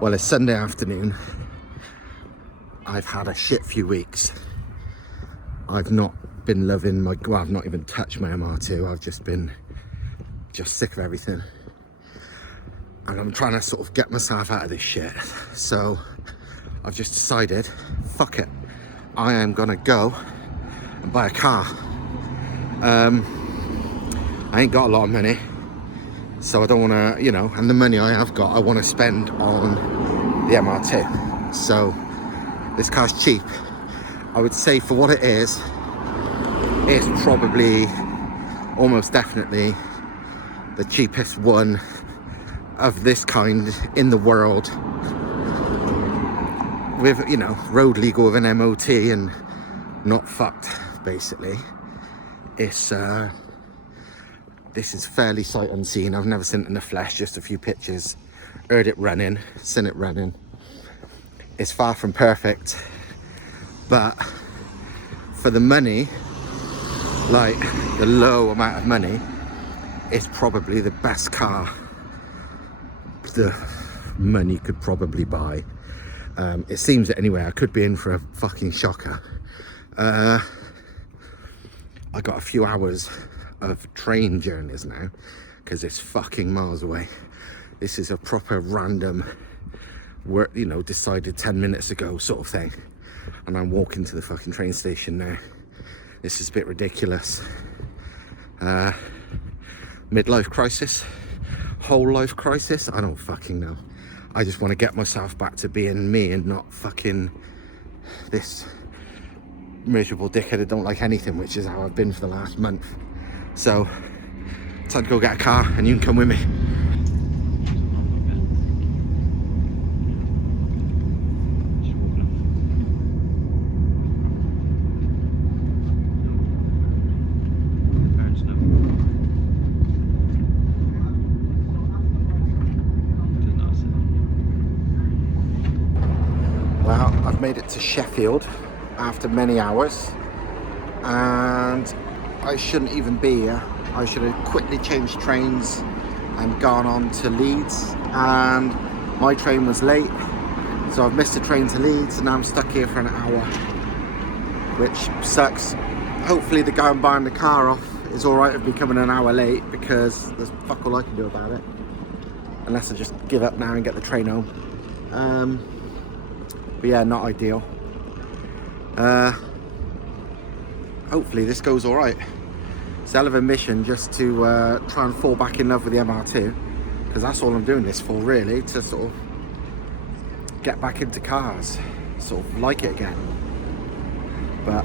Well, it's Sunday afternoon. I've had a shit few weeks. I've not been loving my, well, I've not even touched my MR2. I've just been sick of everything. And I'm trying to sort of get myself out of this shit. So I've just decided, fuck it. I am gonna go and buy a car. I ain't got a lot of money, so I don't wanna, you know, and the money I have got, I wanna spend on the MR2. So this car's cheap. I would say for what it is, it's probably, almost definitely, the cheapest one of this kind in the world. With, you know, road legal with an MOT and not fucked, basically. It's, this is fairly sight unseen. I've never seen it in the flesh, just a few pictures. Heard it running, seen it running. It's far from perfect, but for the money, like the low amount of money, it's probably the best car the money could probably buy. It seems it anyway. I could be in for a fucking shocker. I got a few hours of train journeys now because it's fucking miles away. This is a proper random work, you know, decided 10 minutes ago sort of thing, and I'm walking to the fucking train station now. This is a bit ridiculous. Midlife crisis, whole life crisis, I don't fucking know. I just want to get myself back to being me and not fucking this miserable dickhead that don't like anything, which is how I've been for the last month. So, time to go get a car and you can come with me. Well, I've made it to Sheffield after many hours, and I shouldn't even be here. I should have quickly changed trains and gone on to Leeds, and my train was late, so I've missed a train to Leeds, and now I'm stuck here for an hour, which sucks. Hopefully the guy I'm buying the car off is alright with me coming an hour late, because there's fuck all I can do about it, unless I just give up now and get the train home. But yeah, not ideal. Hopefully this goes all right. It's a hell of a mission just to try and fall back in love with the MR2, because that's all I'm doing this for, really, to sort of get back into cars, sort of like it again. But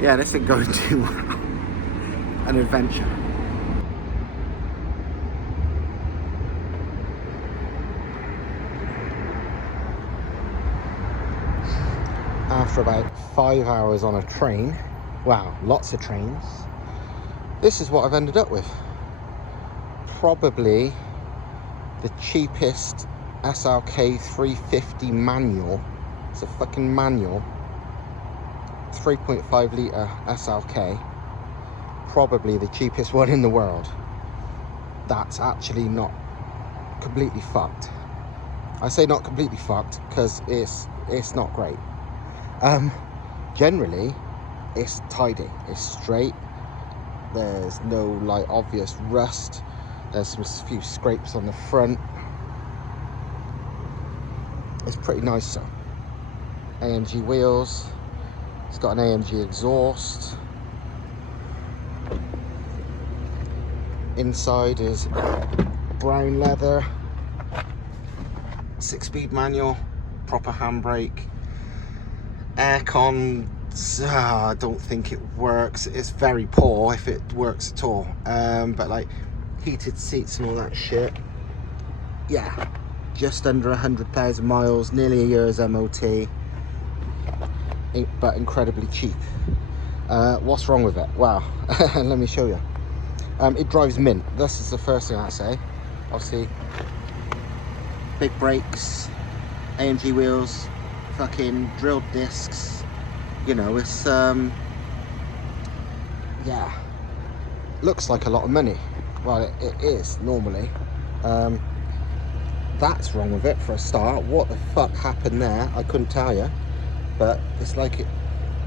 yeah, this ain't going too well. An adventure. After about 5 hours on a train, wow, lots of trains, this is what I've ended up with. Probably the cheapest SLK 350 manual. It's a fucking manual, 3.5 litre SLK. Probably the cheapest one in the world. That's actually not completely fucked. I say not completely fucked because it's not great. Generally it's tidy, it's straight, there's no like obvious rust, there's some few scrapes on the front. It's pretty nice. So AMG wheels, it's got an AMG exhaust, inside is brown leather, 6-speed manual, proper handbrake. Aircon, I don't think it works. It's very poor if it works at all. But like heated seats and all that shit. Yeah, just under 100,000 miles, nearly a year's MOT, but incredibly cheap. What's wrong with it? Wow, let me show you. It drives mint. This is the first thing I say. Obviously, big brakes, AMG wheels, fucking drilled discs, you know, it's yeah, looks like a lot of money. Well, it is normally. that's wrong with it for a start. What the fuck happened there, I couldn't tell you, but it's like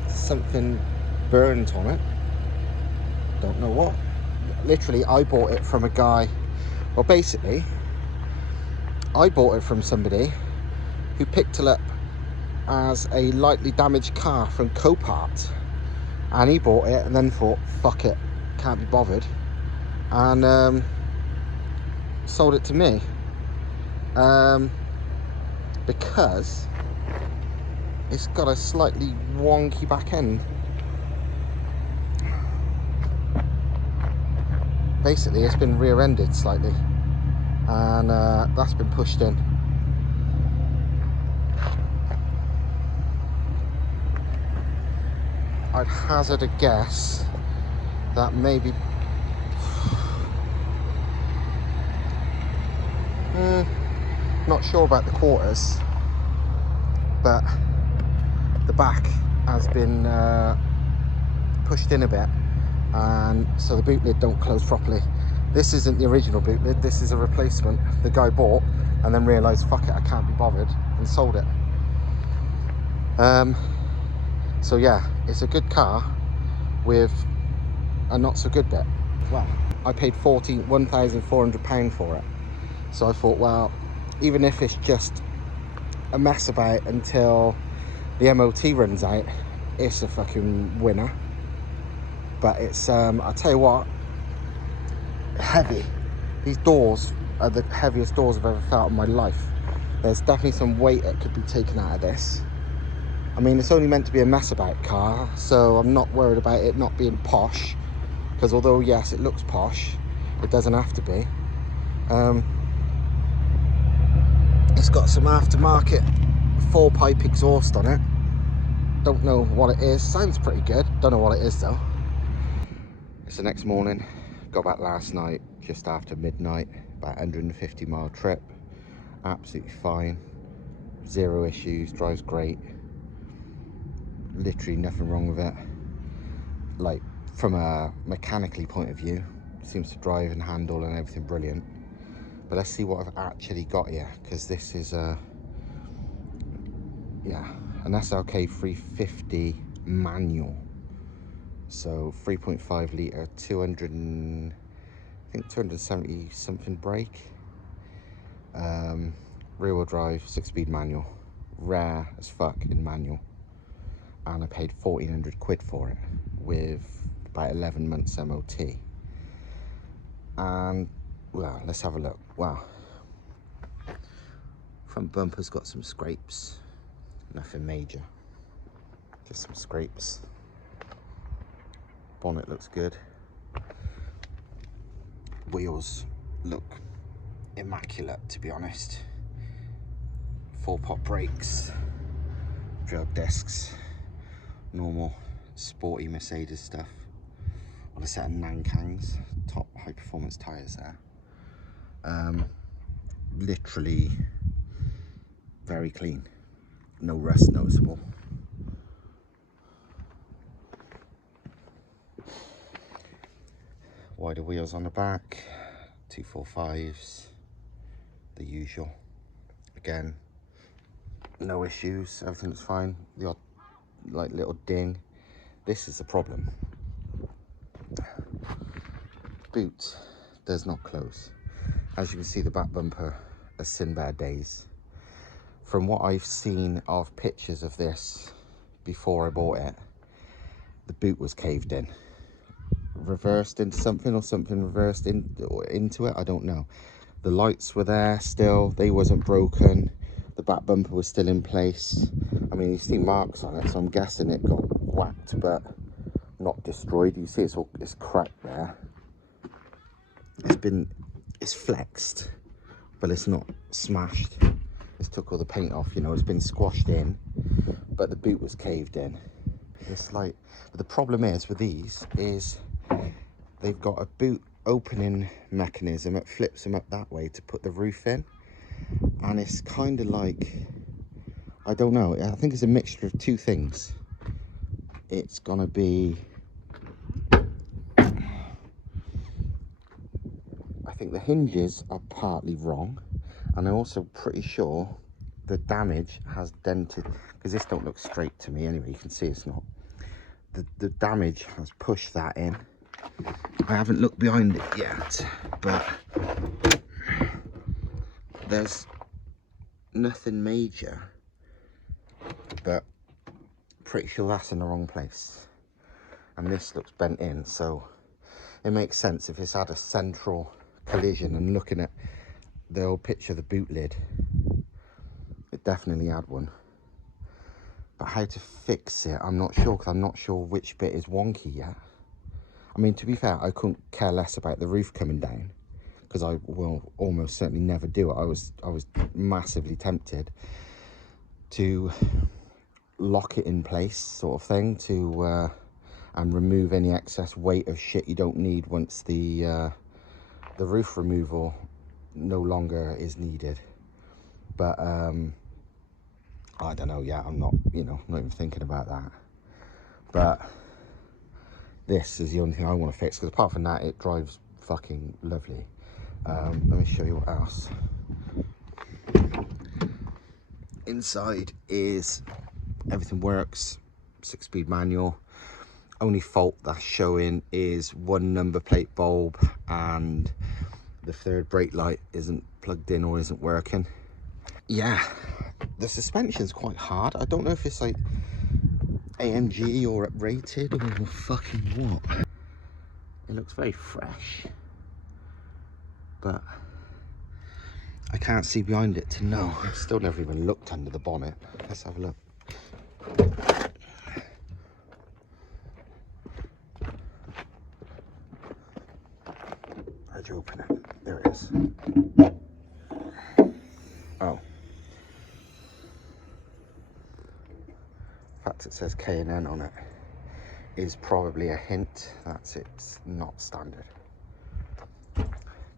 something burned on it. Don't know what. Literally, I bought it from a guy. Well, basically, I bought it from somebody who picked it up as a lightly damaged car from Copart, and he bought it and then thought, fuck it, can't be bothered, and sold it to me, because it's got a slightly wonky back end. Basically, it's been rear-ended slightly, and that's been pushed in. I'd hazard a guess that maybe not sure about the quarters, but the back has been pushed in a bit, and so the boot lid don't close properly. This isn't the original boot lid, this is a replacement the guy bought and then realised, fuck it, I can't be bothered, and sold it. So yeah, it's a good car with a not so good bit. Well, I paid £1,400 for it, so I thought, well, even if it's just a mess about until the MOT runs out, it's a fucking winner. But it's I'll tell you what, heavy. These doors are the heaviest doors I've ever felt in my life. There's definitely some weight that could be taken out of this. I mean, it's only meant to be a mess about car, so I'm not worried about it not being posh, because although yes, it looks posh, it doesn't have to be. It's got some aftermarket 4-pipe exhaust on it. Don't know what it is. Sounds pretty good. Don't know what it is though. It's the next morning. Got back last night just after midnight. About 150-mile trip. Absolutely fine. Zero issues. Drives great. Literally nothing wrong with it. Like, from a mechanically point of view, seems to drive and handle and everything brilliant. But let's see what I've actually got here, because this is an SLK 350 manual. So 3.5 litre, 270 something brake. Rear wheel drive, 6-speed manual. Rare as fuck in manual. And I paid 1,400 quid for it with about 11 months MOT. And well, let's have a look. Wow. Front bumper's got some scrapes. Nothing major. Just some scrapes. Bonnet looks good. Wheels look immaculate, to be honest. 4-pot brakes. Drilled discs. Normal sporty Mercedes stuff. On a set of Nankangs. Top high performance tyres there. Literally very clean. No rust noticeable. Wider wheels on the back, 245s, the usual. Again, no issues, everything's fine. The odd, like, little ding. This is the problem. Boot does not close. As you can see, the back bumper has seen better days. From what I've seen of pictures of this before I bought it, the boot was caved in. Reversed into something, or something reversed into it, I don't know. The lights were there still, they wasn't broken. The back bumper was still in place. I mean, you see marks on it, so I'm guessing it got whacked but not destroyed. You see it's cracked there. It's flexed, but it's not smashed. It's took all the paint off, you know, it's been squashed in, but the boot was caved in. It's like, but the problem is with these is they've got a boot opening mechanism that flips them up that way to put the roof in, and it's kind of like, I don't know, I think it's a mixture of two things. It's gonna be, I think the hinges are partly wrong, And I'm also pretty sure the damage has dented, because this don't look straight to me anyway, you can see it's not. The damage has pushed that in. I haven't looked behind it yet, but there's nothing major, but pretty sure that's in the wrong place. And this looks bent in, so it makes sense if it's had a central collision. And looking at the old picture of the boot lid, it definitely had one. But how to fix it, I'm not sure, because I'm not sure which bit is wonky yet. I mean, to be fair, I couldn't care less about the roof coming down, because I will almost certainly never do it. I was massively tempted to lock it in place, sort of thing, to and remove any excess weight of shit you don't need once the roof removal no longer is needed. But I don't know. Yeah, I'm not, you know, not even thinking about that. But this is the only thing I want to fix, because apart from that, it drives fucking lovely. Let me show you what else. Inside is everything works, 6-speed manual. Only fault that's showing is one number plate bulb, and the third brake light isn't plugged in or isn't working. Yeah, the suspension's quite hard. I don't know if it's like AMG or rated or fucking what. It looks very fresh, but I can't see behind it to know. I've still never even looked under the bonnet. Let's have a look. How'd you open it? There it is. Oh. The fact it says K&N on it is probably a hint that it's not standard.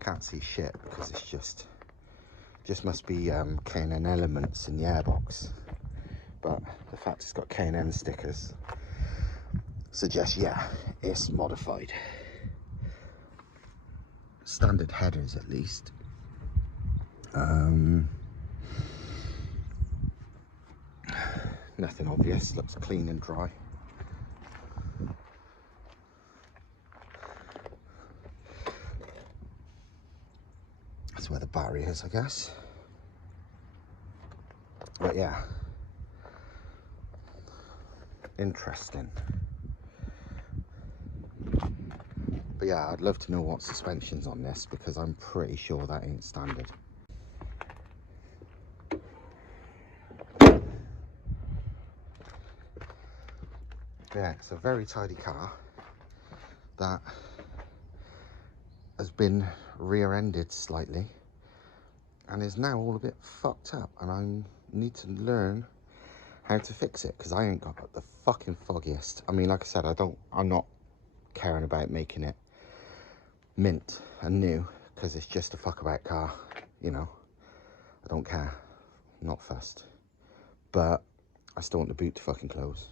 Can't see shit because it's just must be K&N elements in the airbox. But the fact it's got K&N stickers suggests, yeah, it's modified. Standard headers at least. Nothing obvious, looks clean and dry. That's where the battery is, I guess. But yeah, interesting. But yeah, I'd love to know what suspension's on this, because I'm pretty sure that ain't standard. Yeah, it's a very tidy car that has been rear-ended slightly and is now all a bit fucked up, and I need to learn how to fix it, because I ain't got the fucking foggiest. I mean, like I said, I'm not caring about making it mint and new, because it's just a fuck about car, you know. I don't care, I'm not fussed, but I still want the boot to fucking close.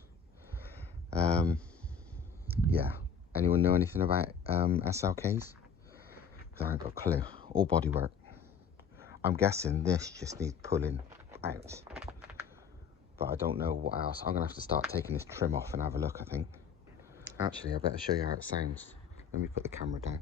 Yeah, anyone know anything about SLKs? Because I ain't got a clue. All bodywork. I'm guessing this just needs pulling out, but I don't know what else. I'm gonna have to start taking this trim off and have a look, I think. Actually, I better show you how it sounds. Let me put the camera down.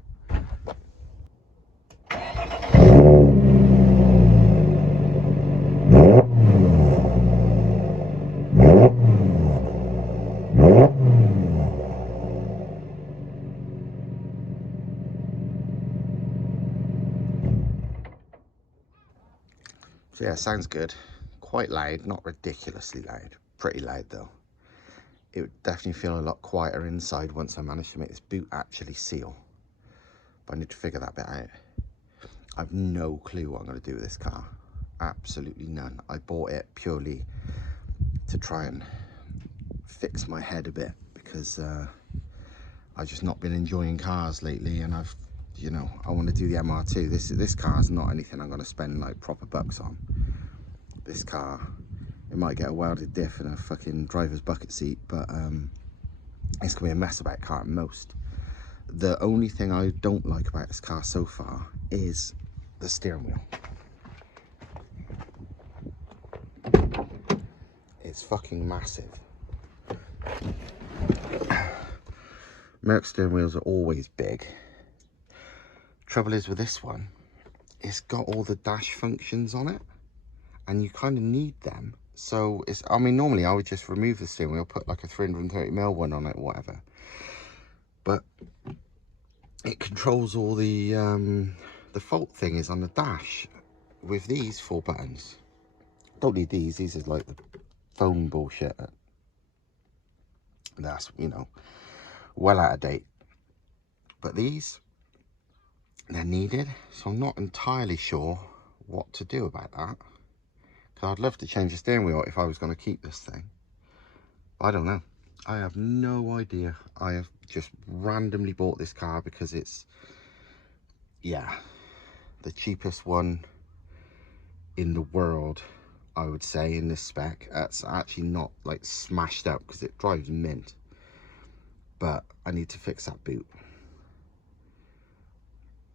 So yeah, sounds good. Quite loud, not ridiculously loud. Pretty loud though. It would definitely feel a lot quieter inside once I manage to make this boot actually seal. But I need to figure that bit out. I've no clue what I'm going to do with this car. Absolutely none. I bought it purely to try and fix my head a bit, because I've just not been enjoying cars lately, and you know, I want to do the MR2. This car is not anything I'm going to spend like proper bucks on. This car, it might get a welded diff and a fucking driver's bucket seat, but it's going to be a mess about car at most. The only thing I don't like about this car so far is the steering wheel. it's fucking massive. Merc steering wheels are always big. Trouble is with this one, it's got all the dash functions on it, and you kind of need them. So it's, I mean, normally I would just remove the steering wheel, put like a 330mm one on it, or whatever. But it controls all the default thing is on the dash with these 4 buttons. Don't need these. These are like the phone bullshit. That's, you know, well out of date. But these, they're needed. So I'm not entirely sure what to do about that. Because I'd love to change the steering wheel if I was going to keep this thing. I don't know. I have no idea. I have just randomly bought this car because it's, yeah, the cheapest one in the world, I would say, in this spec. It's actually not like smashed up because it drives mint. But I need to fix that boot.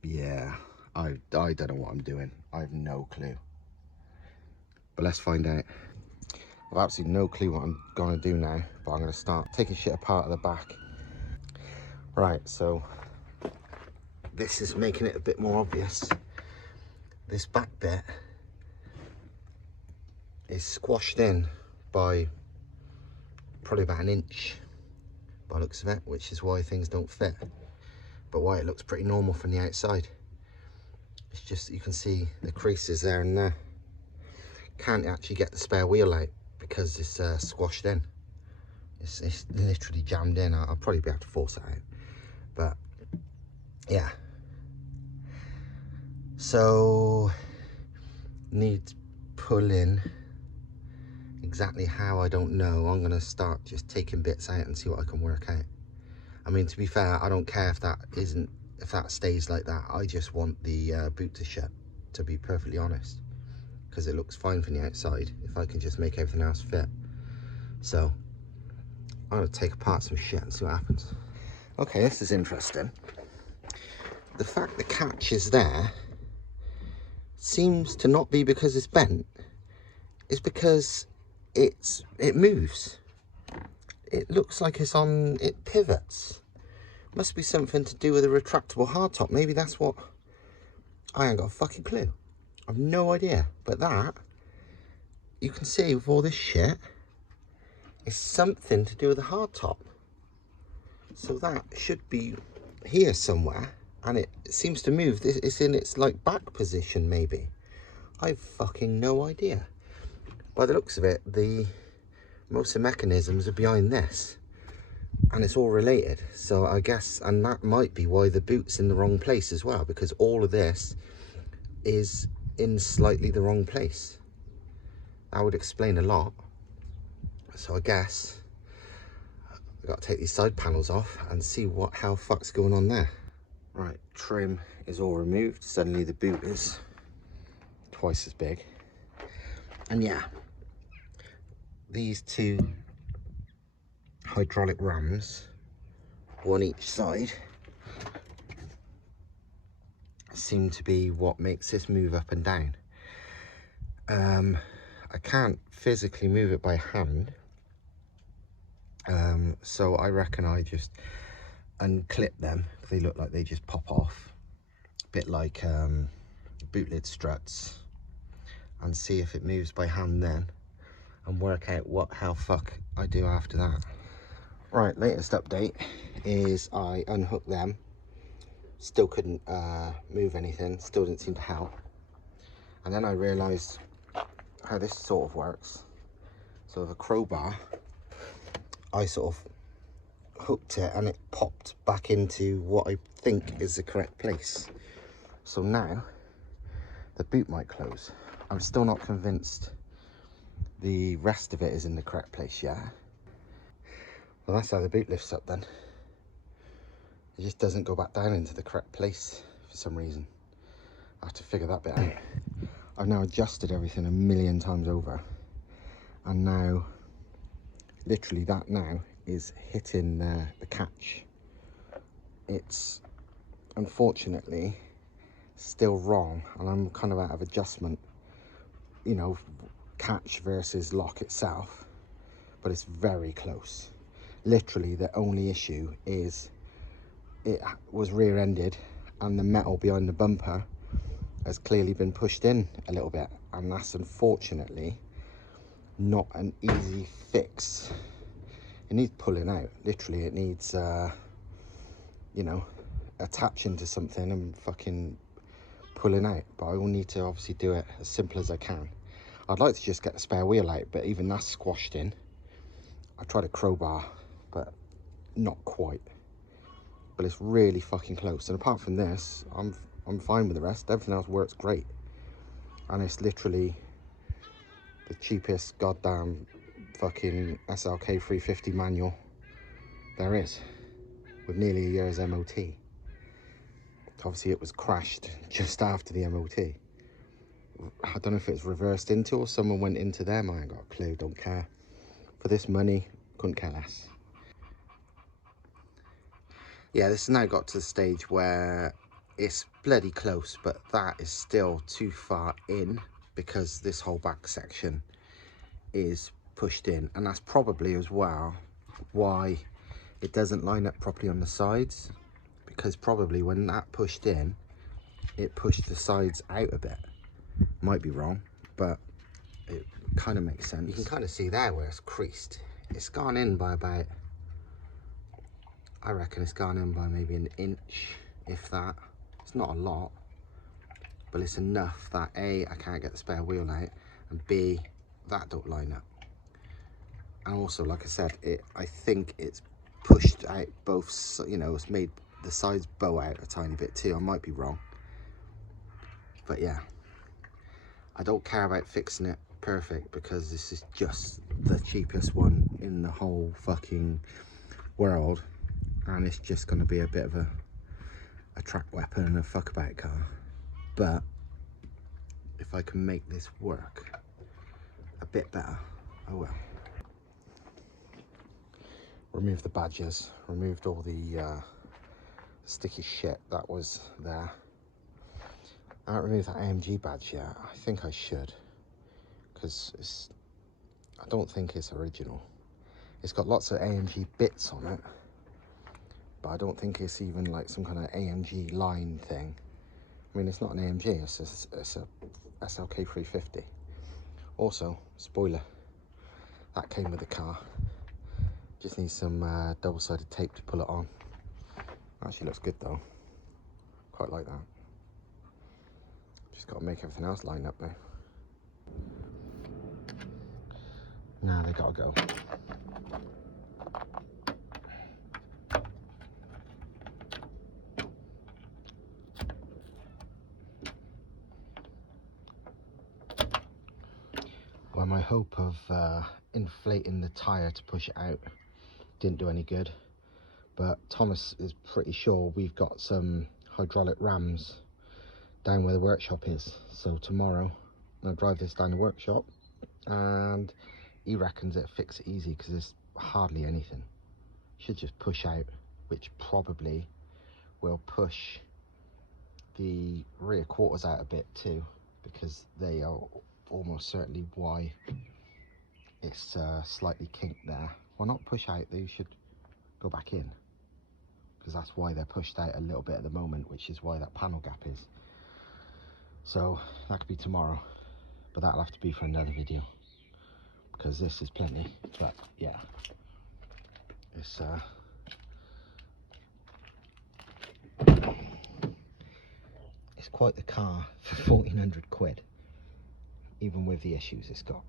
Yeah, I don't know what I'm doing. I have no clue. But let's find out. I've absolutely no clue what I'm gonna do now, but I'm gonna start taking shit apart at the back. Right, so this is making it a bit more obvious. This back bit is squashed in by probably about 1 inch by the looks of it, which is why things don't fit, but why it looks pretty normal from the outside. It's just, you can see the creases there and there. Can't actually get the spare wheel out because it's squashed in. It's literally jammed in. I'll probably be able to force it out, but yeah. So needs pulling. Exactly how, I don't know. I'm gonna start just taking bits out and see what I can work out. I mean, to be fair, I don't care if that stays like that. I just want the boot to shut, to be perfectly honest, because it looks fine from the outside if I can just make everything else fit. So I'm gonna take apart some shit and see what happens. Okay, this is interesting. The fact the catch is there seems to not be because it's bent. It's because it moves. It looks like it pivots. Must be something to do with a retractable hardtop. Maybe that's what, I ain't got a fucking clue. I've no idea. But that, you can see with all this shit, is something to do with the hardtop. So that should be here somewhere, and it seems to move. It's in its like back position maybe. I've fucking no idea. By the looks of it, most of the mechanisms are behind this, and it's all related. So I guess, and that might be why the boot's in the wrong place as well, because all of this is in slightly the wrong place. That would explain a lot. So I guess I've got to take these side panels off and see what hell fuck's going on there. Right, trim is all removed. Suddenly the boot is twice as big. And yeah, these 2 hydraulic rams, one each side, seem to be what makes this move up and down. I can't physically move it by hand, so I reckon I just unclip them. They look like they just pop off, a bit like boot lid struts, and see if it moves by hand then, and work out how fuck I do after that. Right, latest update is I unhooked them, still couldn't move anything, still didn't seem to help. And then I realised how this sort of works. So with a crowbar, I sort of hooked it and it popped back into what I think is the correct place. So now the boot might close. I'm still not convinced the rest of it is in the correct place yet. Well, that's how the boot lifts up then. It just doesn't go back down into the correct place for some reason. I have to figure that bit out. I've now adjusted everything 1,000,000 times over, and now literally that now is hitting the catch. It's unfortunately still wrong, and I'm kind of out of adjustment, you know, catch versus lock itself. but it's very close. Literally the only issue is it was rear-ended and the metal behind the bumper has clearly been pushed in a little bit, and that's unfortunately not an easy fix. It needs pulling out. Literally it needs you know, attaching to something and fucking pulling out, but I will need to obviously do it as simple as I can. I'd like to just get the spare wheel out, but even that's squashed in. I tried a crowbar, but not quite. But it's really fucking close, and apart from this, I'm fine with the rest. Everything else works great, and it's literally the cheapest goddamn fucking SLK 350 manual there is, with nearly a year's MOT. Obviously it was crashed just after the MOT. I don't know if it's reversed into or someone went into them. I ain't got a clue, don't care. For this money, couldn't care less. Yeah, this has now got to the stage where it's bloody close, but that is still too far in because this whole back section is pushed in, and that's probably as well why it doesn't line up properly on the sides, because probably when that pushed in, it pushed the sides out a bit. Might be wrong, but it kind of makes sense. You can kind of see there where it's creased. It's gone in by about, I reckon it's gone in by maybe an inch, if that. It's not a lot, but it's enough that A, I can't get the spare wheel out, and B, that don't line up. And also, like I said, I think it's pushed out both, you know, it's made the sides bow out a tiny bit too. I might be wrong, but yeah, I don't care about fixing it perfect because this is just the cheapest one in the whole fucking world, and it's just going to be a bit of a track weapon and a fuck about car. But if I can make this work a bit better, I will. Remove the badges, removed all the sticky shit that was there. I haven't removed that AMG badge yet. I think I should, because I don't think it's original. It's got lots of AMG bits on it, but I don't think it's even like some kind of AMG line thing. I mean, it's not an AMG, it's a SLK 350. Also, spoiler, that came with the car. Just needs some double-sided tape to pull it on. Actually looks good though. Quite like that. Just got to make everything else line up though. Now they got to go. Well, my hope of inflating the tyre to push it out didn't do any good, but Thomas is pretty sure we've got some hydraulic rams down where the workshop is. So tomorrow I'm going to drive this down the workshop, and he reckons it'll fix it easy because there's hardly anything. Should just push out, which probably will push the rear quarters out a bit too, because they are almost certainly why it's slightly kinked there. Well, not push out, they should go back in, because that's why they're pushed out a little bit at the moment, which is why that panel gap is. So that could be tomorrow, but that'll have to be for another video, because this is plenty. But yeah, it's quite the car for 1,400 quid, even with the issues it's got.